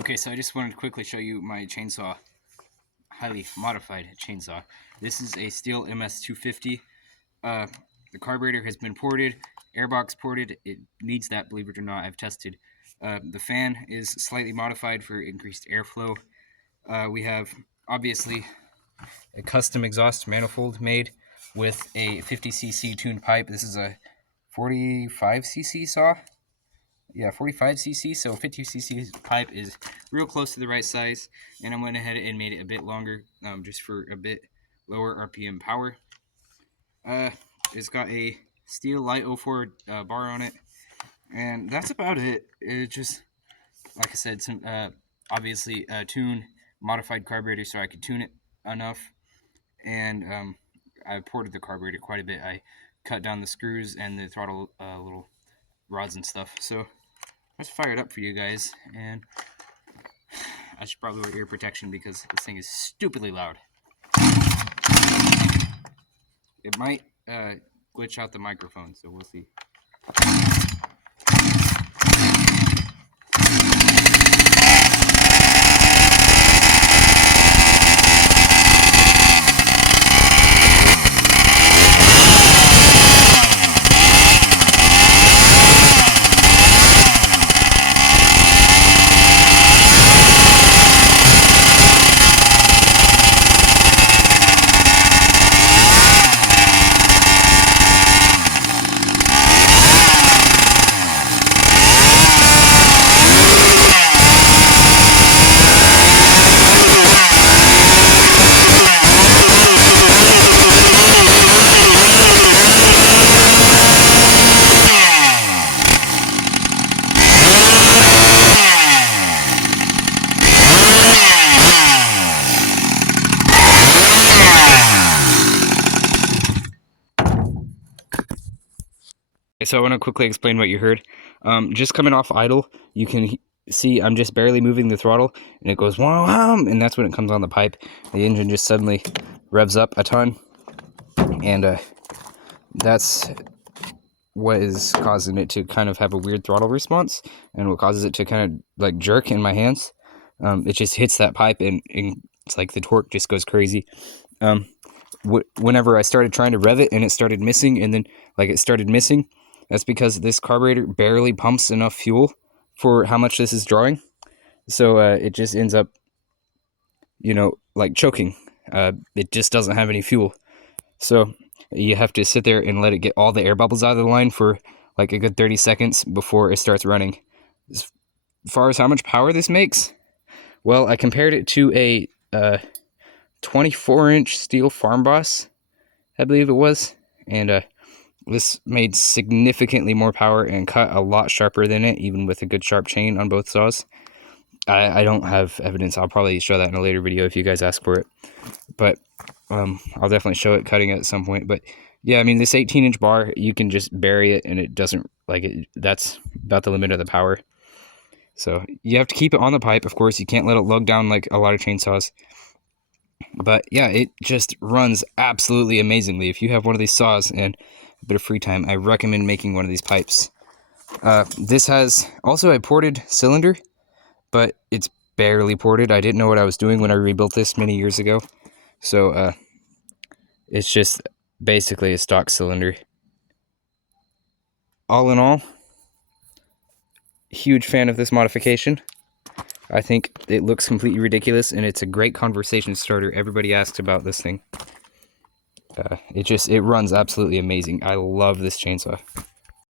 Okay, so I just wanted to quickly show you my chainsaw, highly modified chainsaw. This is a stihl ms250. The carburetor has been ported, airbox ported. It needs that, believe it or not. I've tested. The fan is slightly modified for increased airflow. We have, obviously, a custom exhaust manifold made with a 50cc tuned pipe. This is a 45cc saw. Yeah, 45cc, so 50cc pipe is real close to the right size, and I went ahead and made it a bit longer, just for a bit lower RPM power. It's got a stihl light 04 bar on it, and that's about it. It just, like I said, some obviously tune modified carburetor so I could tune it enough, and I ported the carburetor quite a bit. I cut down the screws and the throttle little rods and stuff. So let's fire it up for you guys, and I should probably wear ear protection because this thing is stupidly loud. It might glitch out the microphone, so we'll see. So I want to quickly explain what you heard. Just coming off idle, you can see I'm just barely moving the throttle, and it goes wham, and that's when it comes on the pipe. The engine just suddenly revs up a ton, and that's what is causing it to kind of have a weird throttle response, and what causes it to kind of like jerk in my hands. It just hits that pipe, and it's like the torque just goes crazy. Whenever I started trying to rev it, and it started missing, and then it started missing, that's because this carburetor barely pumps enough fuel for how much this is drawing. So it just ends up, choking. It just doesn't have any fuel. So you have to sit there and let it get all the air bubbles out of the line for like a good 30 seconds before it starts running. As far as how much power this makes, well, I compared it to a 24-inch stihl farm boss, I believe it was, and this made significantly more power and cut a lot sharper than it, even with a good sharp chain on both saws. I don't have evidence. I'll probably show that in a later video if you guys ask for it. But I'll definitely show it cutting it at some point. But yeah, I mean, this 18-inch bar, you can just bury it, and it doesn't, that's about the limit of the power. So you have to keep it on the pipe, of course. You can't let it lug down like a lot of chainsaws. But yeah, it just runs absolutely amazingly. If you have one of these saws and a bit of free time, I recommend making one of these pipes. This has also a ported cylinder, but it's barely ported. I didn't know what I was doing when I rebuilt this many years ago. So it's just basically a stock cylinder. All in all, huge fan of this modification. I think it looks completely ridiculous, and it's a great conversation starter. Everybody asks about this thing. It runs absolutely amazing. I love this chainsaw.